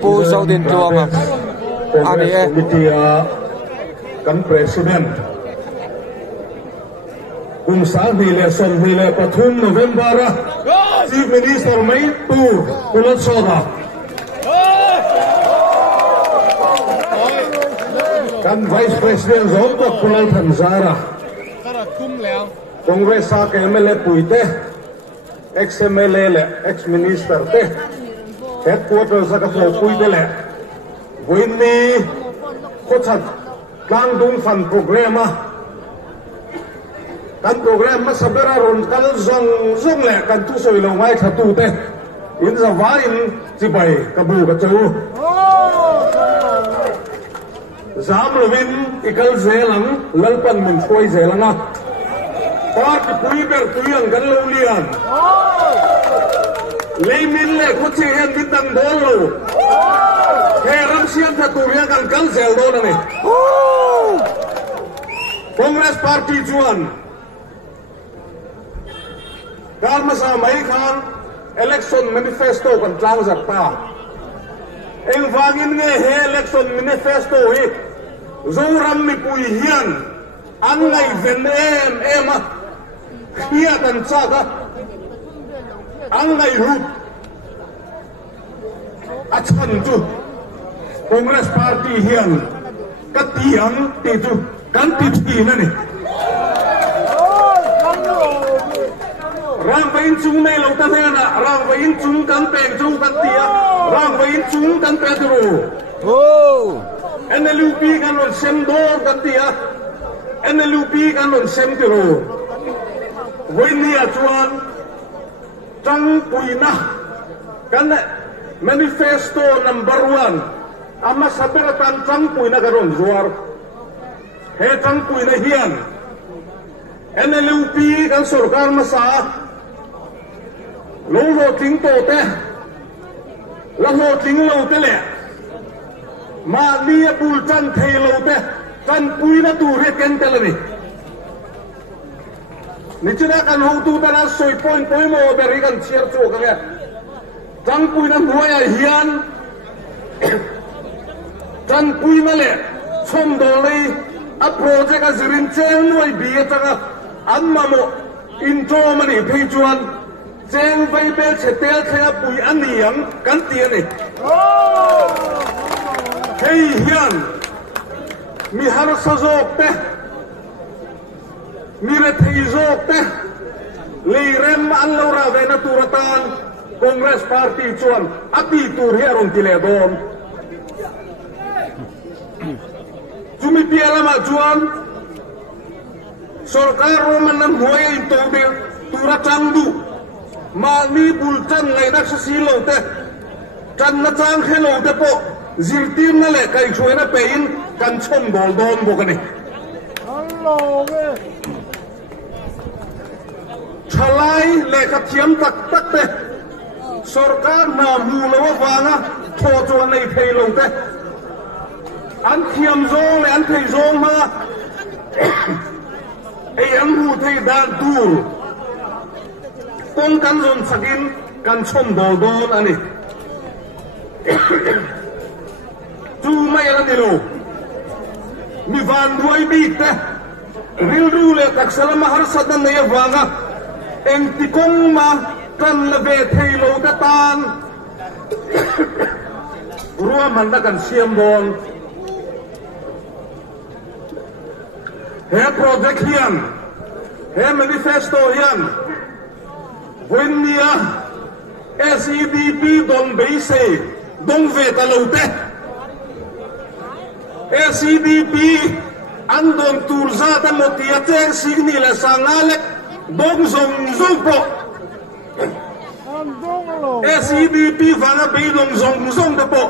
pu sau din chuang ani e kan president cùng sáng thì lệ sân thì lệ Pathum November Chief Minister mấy tu kulat soda kan Vice President zon to kulat tham zara Congress sa ke MLA puite ex MLA le ex minister te headquarters sa ka puite le winni khochat kang dung fan program kan program ma sabera ron kan zong le kan tu soi lo ngai tha tu te in za wa in chi bai ka bu ka chu zam lovin ikal zelang lalpan mun khoi zelanga par ki pui ber tuyang kan lo lian leimin le ko che hen din dang dol lo he ram sian tha tu ya kan kal zel do na ni Congress Party chuan Karma sa mai khan election manifesto kan tlang zat ta eng wangin nge he election manifesto hi zoram mi pui hian an ngai ven em khia kan cha ka an ngai ru achan tu Congress Party hian ka tiang ti tu kan ti na ni rang vain chung nei lo ta na rang vain chung kan peng chung kan tia rang vain chung kan pe ru NLUP kan on sem do kan tia NLUP kan on sem ti ru voin nia chuan tang puina kan manifesto number 1 ama saberatan tang puina karon zuar he tang puina hian NLUP kan sarkar masa lo ting to te la ho ting lo te le ma ni bul chan thei lo te kan pui na tu re ken te le ni china kan ho tu ta na soi point mo beri kan chiar chu ka ga tang pui na huaya hian tan pui na le chom do le a project a zirin chen noi bi ta ga an ma mo intro mani phei chuan cheng vai bel chetel thea pui aniang kan tia ni hei hian mi har sa zok te mi re thei zok te leirem an lo ra ve na turatan Congress Party chuan api tur hiaron tile don chumi pialama chuan sarkar roman nan huai in to bil tura changdu ma ni bultan ngai nak sa silo te kan na chang khelo te po zirtin na le kai chuena pein kan chom dol don bokani allo ve thalai le ka thiam tak tak te sarkar na mu lo wanga tho chuan nei thei lo te an thiam zong le an thei zong ma ei an hu thei dan tur kung kan zon sakin kan chom dol don ani tu mai an dilo mi van duai bi te ril ru le tak salama har sadan ne wanga eng ti kong ma kan la ve thei lo ta tan ruwa man da kan siam don he project hian he manifesto hian Buenia SEDP don beise don ve talote SEDP andon turza ta motia ter signi la sangale don zong po SEDP vanga be don zong de po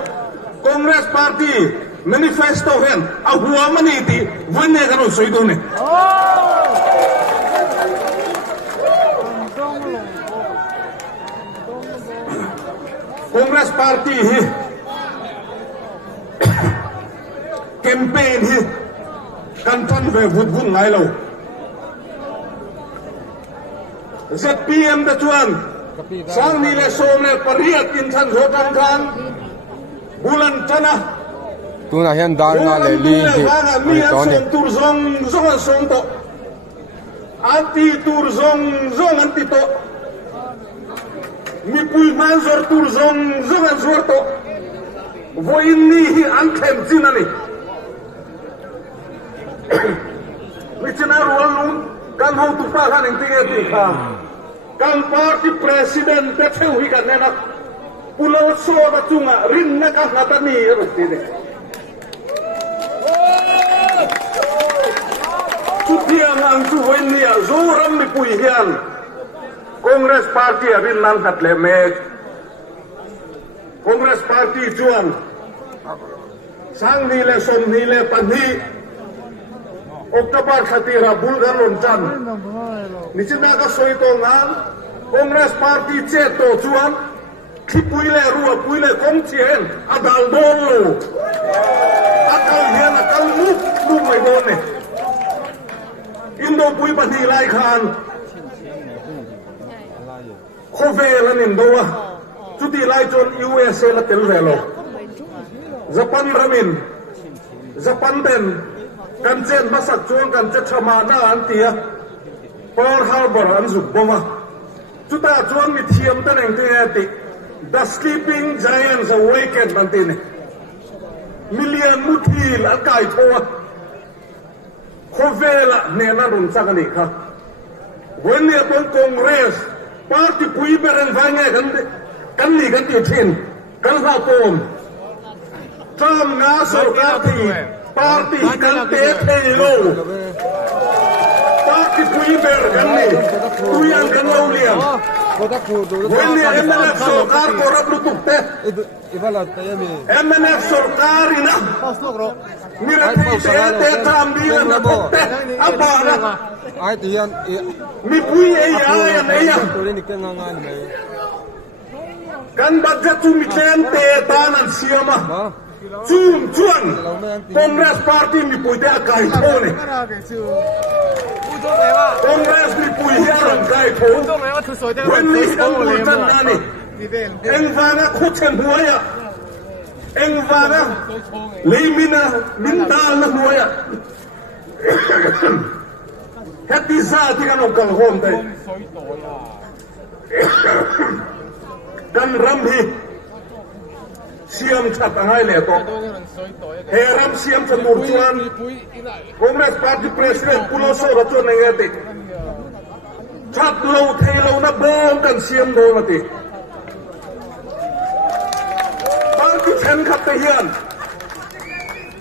Congress Party manifesto hen a huwa maniti venne kanu soidone Congress Party hi campaign hi kan tan ve vut ngai lo ZPM da chuan sang ni le som le pariat in than ho kan bulan chana tu na hian dan nga le li di mi to ni tur zong zong to anti tur zong anti to mi pui man zor tur zong zor to voin ni hi an khem chin ani mi china rual nun kan ho tu pa kan eng tinge ti kha kan party president te theu hi kan na pulo so da chunga rin na ka ngata ni ro ti de Tutiang ang tuhoy niya, zuram ni Puyihan. Congress Party abin lang katlemet. Congress Party juan. Sang nile som nile panhi. Oktober khatira bulgar loncan. Nichinaga soito ngang Congress Party cheto juan. Kipuile rua puile kongchien adal dolo. Akal hian akal muk may bone. Indo pui pati lai khan khove lan indo wa chuti lai chon USA la tel velo Japan ramin Japan den kanchen masak chuang kan che thama na antia Pearl Harbor an zu boma chuta chuan mi thiam tan eng ti the sleeping giants awaken mantine million muthil akai thoa Hovela nena run sagani kha. When you go Congress, party puiberen vanya kan ni kan tin kan ha pom. Tram nga sarkar party kan te thelo. Party puiber kan ni tuyang kan lauliam. When you MNF sarkar korap lutukte. MNF sarkar ina. Mira te tam dia na bote apa na ai ti hian mi pui ai kan budget tu mi ten te tanan siama chum chuan Congress Party mi pui te kai thone Congress mi pui hian kai thone when ni kan pui tan nani eng vana khuchen huaya eng vana leimina mindal na huaya hati sa ti kan kal hom dai kan ramhi siam chat angai le to he ram siam chandur chuan Congress Party President pulo so ra chuan ngati chat lo thelo na bom kan siam do na ti Ken khap te hian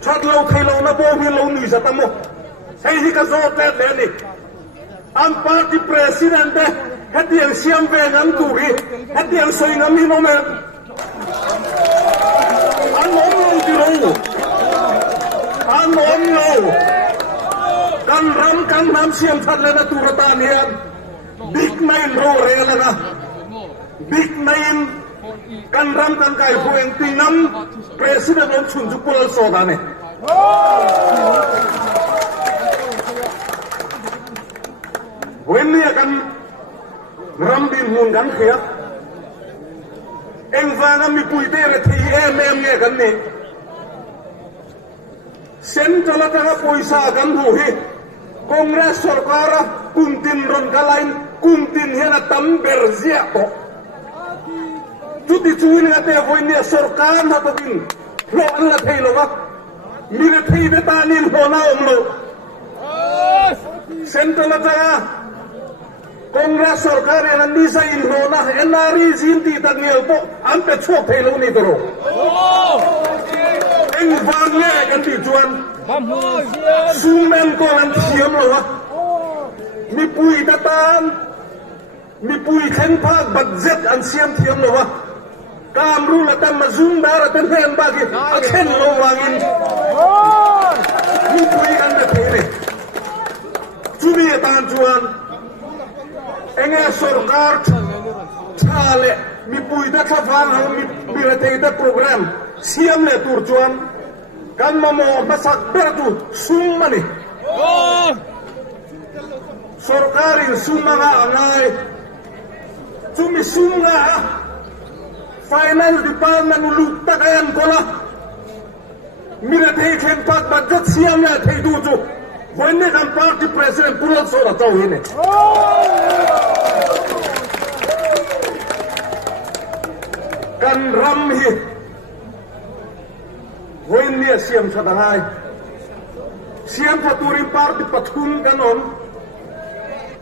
chat lo thelo na bo mi lo ni sa tamo sei hi ka zo te le ni am party president de hatiang siam ve ngam tu ri hatiang soi ngam hi no me an no ti lo kan ram kan nam siam that le na tu ra ta hian big nine ro re la na big nine kan ram kan kai hueng tinam president on chun ju pol so da ne when ni kan ram din mun kan khia eng vanga mi pui te re thi em nge kan ni central ta poisa kan hu hi Congress sarkar kuntin ron kalain kuntin hena tam berzia to Tuti chuin nga te voi ni sarkar na pagin lo an la thelo wa mi le thei be ta nin ho na om lo central ta Congress sarkar en ni sa in ho na NRI jin ti ta ni po an pe chok thelo ni dro eng van le kan ti chuan sumen ko an thiam lo wa mi pui ta tan mi pui khen phak budget an siam thiam lo wa Kamru la tam mazung dara tan hen bagi akhen lo wangin mi pui kan da thele chumi tan chuan enge sarkar chale mi pui da khawan ha mi rate da program siam le tur chuan kan mamo masak bertu sumani sarkarin sumaga angai chumi sunga finance department look takayan kola mira thei khen pak budget siam ya thei du chu hoine kan party president pulal so ra chau hine kan ram hi hoine siam sadangai siam paturin party pathum kanon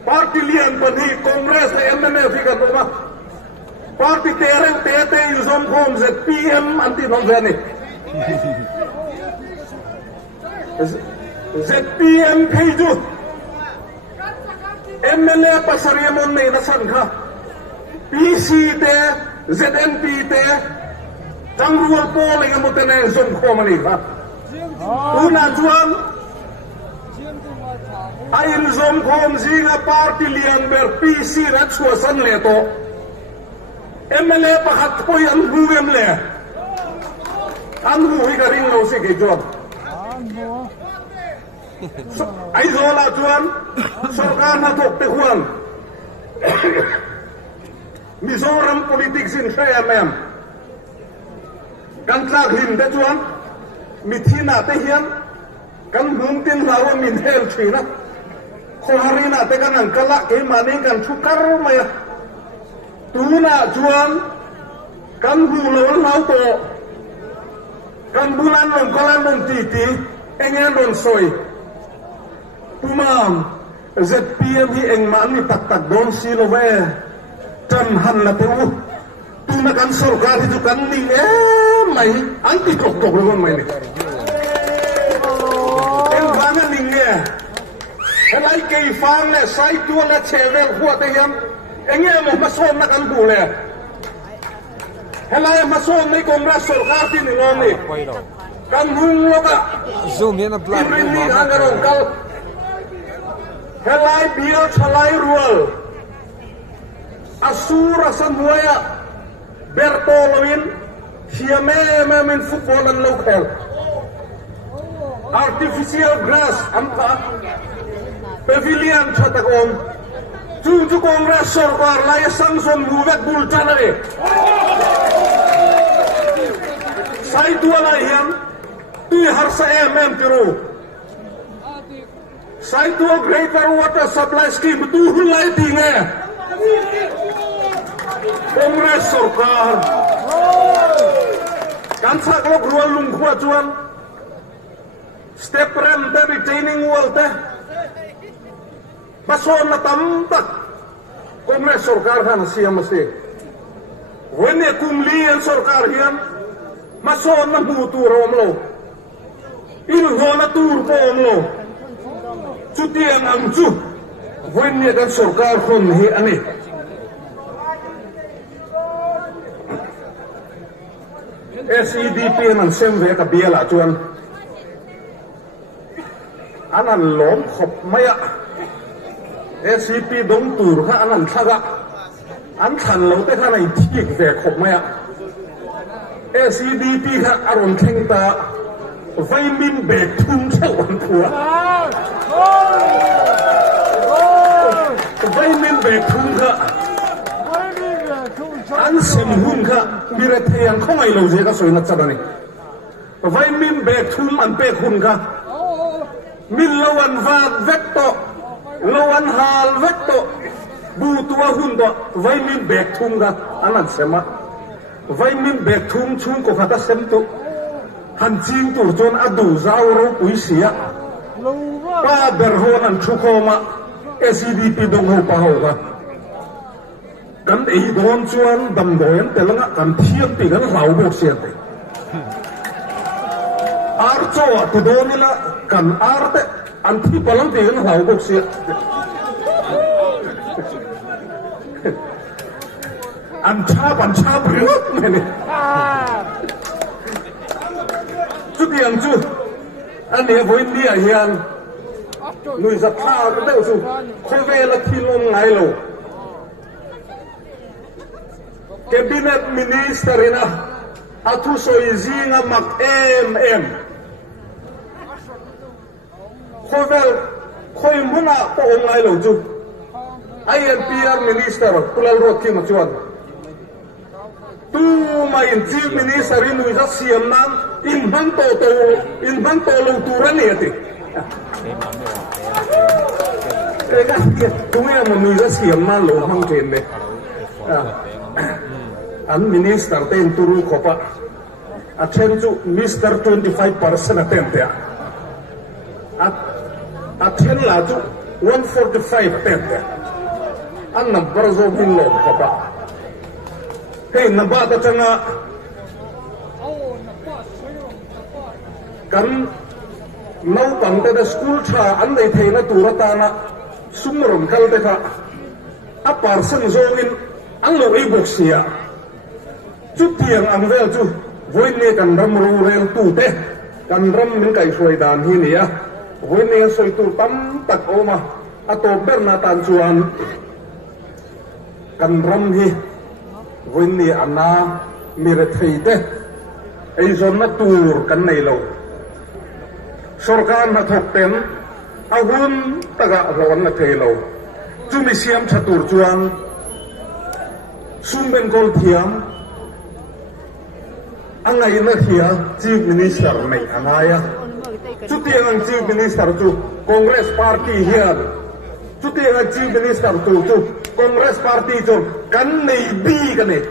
party lian pani congress na MNF ka toma party tereng tete yuzom khom ZPM anti novene ZPM pheju MLA pasariamon nei na san kha PC te ZNP te tangrual pole ngamutene zom khom ani kha una juan ain zom khom zinga party lian ber PC ra chua san le to MLA pakhat poi an huem le an hui ka ring lo se ke job ai zola chuan sarkar na thok te huan Mizoram politics in Shaya mem kan tlak him te chuan mithina te hian kan mungtin lawa min hel thina khoharina te kan an kala ke mani kan thukar maya tuna chuan kan bu lo lau to kan bulan long kalan long ti engen don soi tumam ZPM hi engman ni tak don silowe tan han la teu tuna kan sarkar hi kan ning mai anti kok lo mai ni en bana ning ne helai ke fang le sai tu la chevel huwa te yam engem mo mason na kan bu le helai mason ni congress sarkar tin ngom ni kan hung lo ka zoom in a black ni angarong kal helai biar chalai rual asura samuaya bertolowin siame memin football and local artificial grass ampa pavilion chatakon chu congress sarkar lai sangson muvet bultana re sai tuala hiam tu harsa tiro sai tu greater water supply scheme tu hulai tinge congress sarkar kan sak lok rual lung khwa chuan step rem te retaining wall te bason na tam tak congress sarkar han siam se wene kumli el sarkar hiam mason na bu tu rom lo il hona tur pom lo chu tiang ang chu wene kan sarkar khon hi ani SEDP nan sem ve ka biala chuan anan lom khop maya SCP dong tur kha anan thaga an than lo te kha nai thik ve khop maya SEDP kha aron theng ta vitamin bek thum chau an phua vitamin bek thum kha an sem hun kha mira theyang khongai lo je ka soina chadani vitamin bek thum an pe hun kha min lawan vat vekto lawan hal vekto butua hun do vitamin bek thum kha anan sema vitamin bek thum chung ko khata sem to han ching tur chon adu zau ro pui sia pa ber ho an thukoma SCDP dong ho pa ho ka kan ei don chuan dam doyan telanga kan thiam ti kan lau bo sia te archo tu donila kan arte an thi palang ti kan lau bo sia an cha brut mene chu tiang chu an ne voin dia hian nui za tha ka deu chu khove la thilom ngai lo cabinet minister ina atu soizinga mak khovel khoi muna ko ongai lo ju INPR minister kulal ro ki machuan tu mai in chief minister in ui ra siam nan in ban to lo tu ra ne ti cái chúng em mà người ra siam nan lo hang ken ne an minister ten turu khopa a chen chu Mr. 25% attempt a chen la chu 145 attempt an number zo bin lo khopa hey naba ta changa kan nau pang ta school tha an dei theina turata na sumrom kal te tha a person zo in an lo ei box ya chu tiang ang vel chu voi ne kan ram ru rel tu te kan ram min kai soi dan hi ni ya voi ne soi tu tam tak oma a to ber na tan chuan kan ram hi voi ne ana mi re thei te ei zon na tur kan nei lo sarkar na thok ten a hun taga ron na thei lo chu mi siam chatur chuan sum bengal thiam angai na thia chief minister nei angaya chu tiang ang chief minister chu congress party here chu tiang ang chief minister chu congress party chu kan nei bi kan nei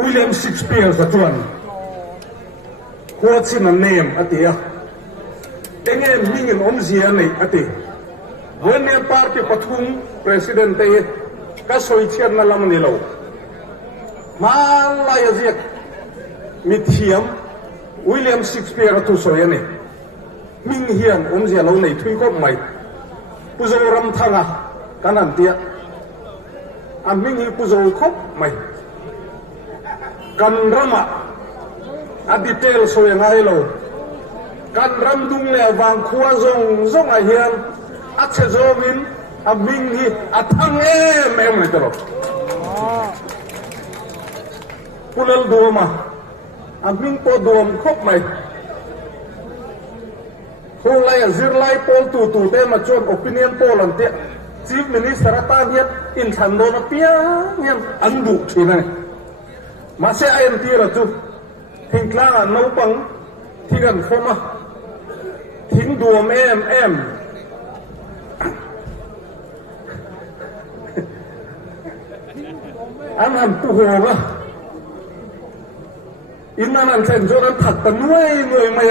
William Shakespeare sa chuan what's in a name atia engem mingin omzia nei ati when a party pathum president te ka soi chian na lam ni lo ma la yaziak mithiam William Shakespeare tu soi ani ming hian omzia lo nei thui ko mai puzo ram thanga kanan tia a ming hi puzo khop mai kan rama a detail soi ngai lo kan ram dung le wang khua zong a hian a che zovin a ming hi a thang em ni talo pulal doma a ming po dom khop mai ho lai zir lai pol tu te ma chon opinion poll an te chief minister ata hian in than do na pia hian an du thina ma se ai an tira tu thingkla no pang thigan khoma thing duom em an han tu hoga innan an chen jo an thak ta nuai mai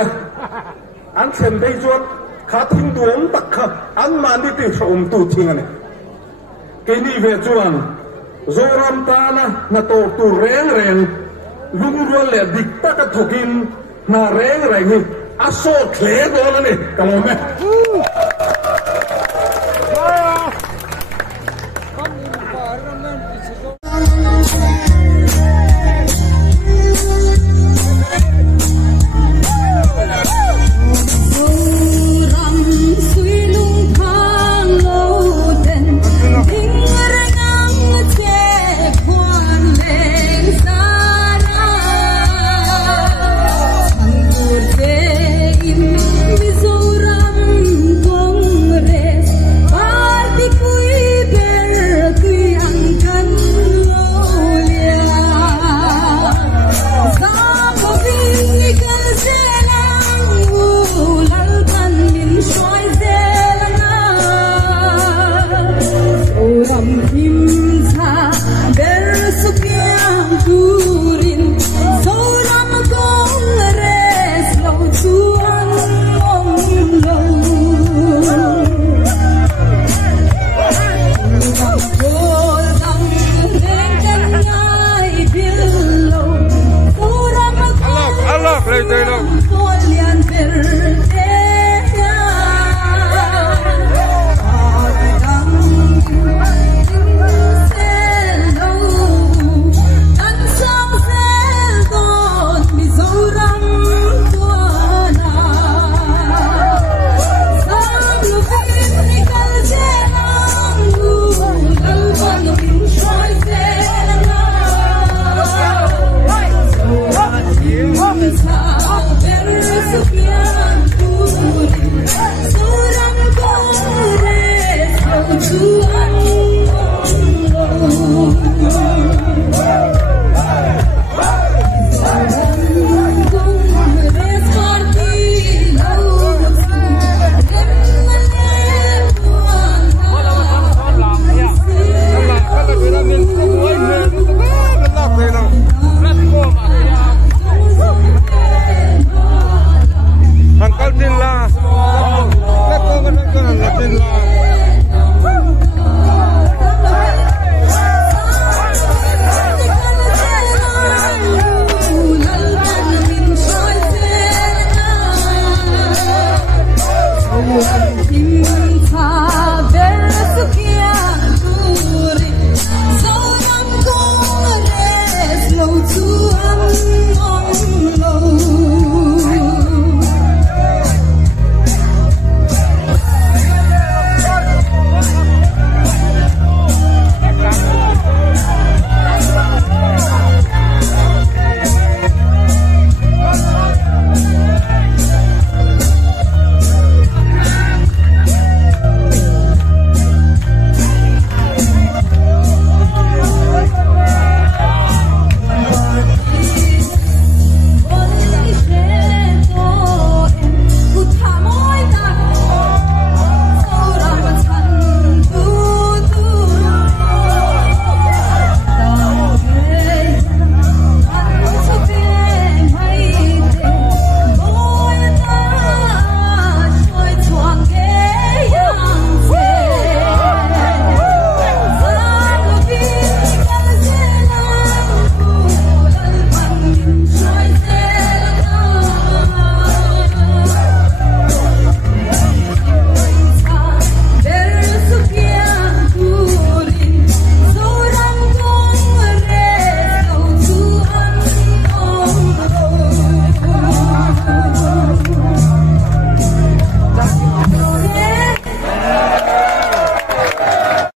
an chen dei jo kha thing duom tak kha an man di ti som tu thing ani ke ni ve chuan zoram ta na to tu reng lungrual le dikta ka thokin na reng hi aso khle do na ni kamome Him